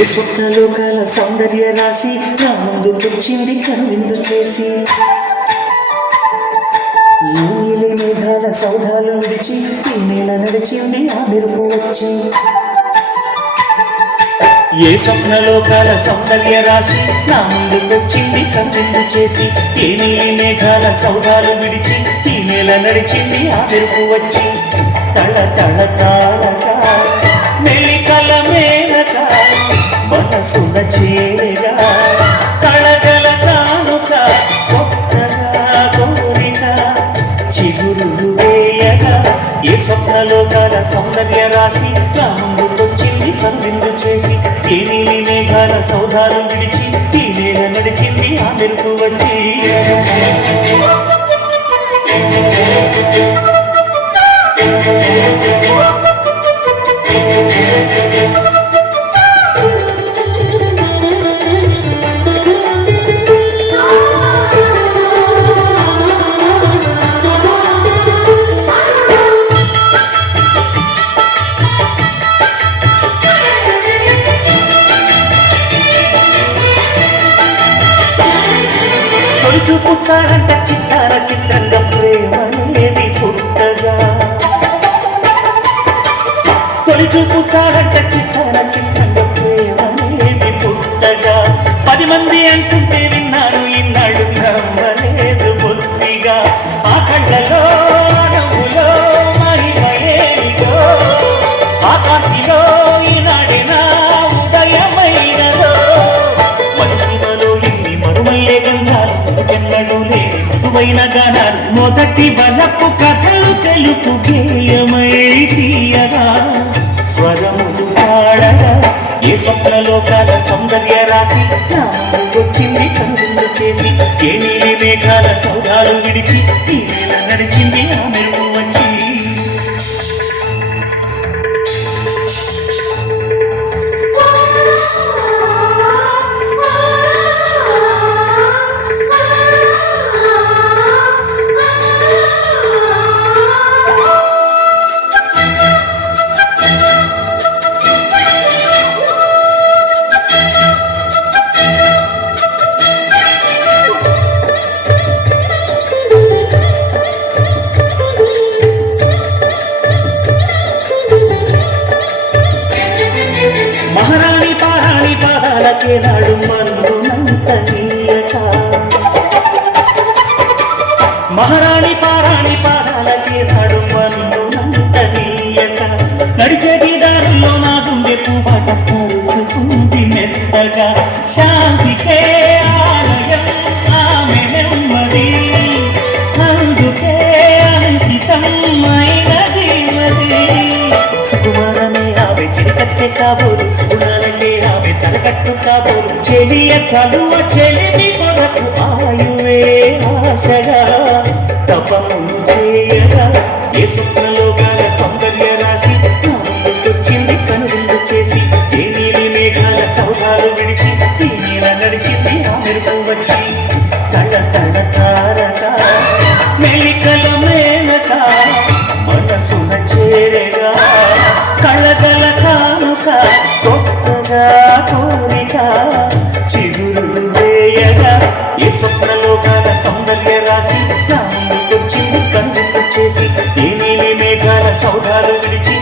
ఏ స్వప్నలోకాల సౌందర్య రాశి నా ముందు పుచ్చింది కనువిందు చేసి నీలి మేఘాల సౌధాలు విడిచి ఈ నేల నడిచింది ఆ మెరుపు వచ్చి ఏ స్వప్నలోకాల సౌందర్య రాశి నా ముందు వచ్చింది కనువిందు చేసి ఏ నీలి మేఘాల సౌధాలు విడిచి ఈ నేల నడిచింది ఆ మెరుపు వచ్చి తళ తళ తాళగా మెలికల మేనక మనసున చేరగా కళగల కానుక కొత్తగా కోరిక చిగురులు వేయగా ఏ స్వప్నలోకాల సౌందర్య రాశి నా ముందుకొచ్చింది కనువిందు చేసి ఏ నీలి మేఘాల సౌధాలు విడిచి ఈ నేల నడిచింది ఆ మెరుపు వచ్చి చూపు చారంట చిత్తార చిత్రంగా ప్రేమనేది పుట్టగా తొలి చూపు చారంట చిత్తార చిత్రంగా ప్రేమనేది పుట్టగా 10 మంది అంటుంటే విన్నాను ఇన్నాడు నమ్మలేదు బుద్ధిగా ఆ కళ్ళలో నవ్వులో మహిమయేనిదో ఆ కాంతిలో ఈనాడే నా ఉదయమైనదో మనసులో ఇన్ని మరుమల్లే గంధాలు ఎన్నడూ లేని మధువైన గానాలు మొదటి బలపు కథలు తెలుపు గేయమై తీయగా స్వరములు పాడగా ఏ స్వప్నలోకాల సౌందర్య రాశి నా ముందుకొచ్చింది కనువిందు చేసి ఏ నీలి మేఘాల సౌధాలు విడిచి ఈ నేల నడిచింది ఆ మెరుపు వచ్చి మహారాణి పారాణి పాదాలకే నాడు మన్నునంత నీయక మహారాణి పారాణి పాదాలకే నాడు మన్నునంత నీయక నడిచేటి దారుల్లో నా గుండె పూబాట పరుచుకుంది మెత్తగా శాంతికే ఆలయం ఆమె నెమ్మది అందుకే అంకితమైనది మది సుకుమారమే ఆమె చిరికట్టె కాబోదు సుగుణాలకే ఆమె తలకట్టు కాబోదు చెలియ చదువ చెలిమి కొరకు ఆయువే ఆశగా తపమును చేయగా ఏ స్వప్నలోకాల సౌందర్య రాశి నా ముందుకొచ్చింది కనువిందు చేసి ఏ నీలి మేఘాల సౌధాలు విడిచి ఈ నేల నడిచింది ఆ మెరుపు వచ్చి తడ తడ తారక మెలికల మేనక మనసున చేరగా కళగల కానుక కొత్తగా కోరిక చిగురులు వేయగా ఏ స్వప్నలోకాల సౌందర్య రాశి నా ముందుకొచ్చింది కనువిందు చేసి ఏ నీలి మేఘాల సౌధాలు విడిచి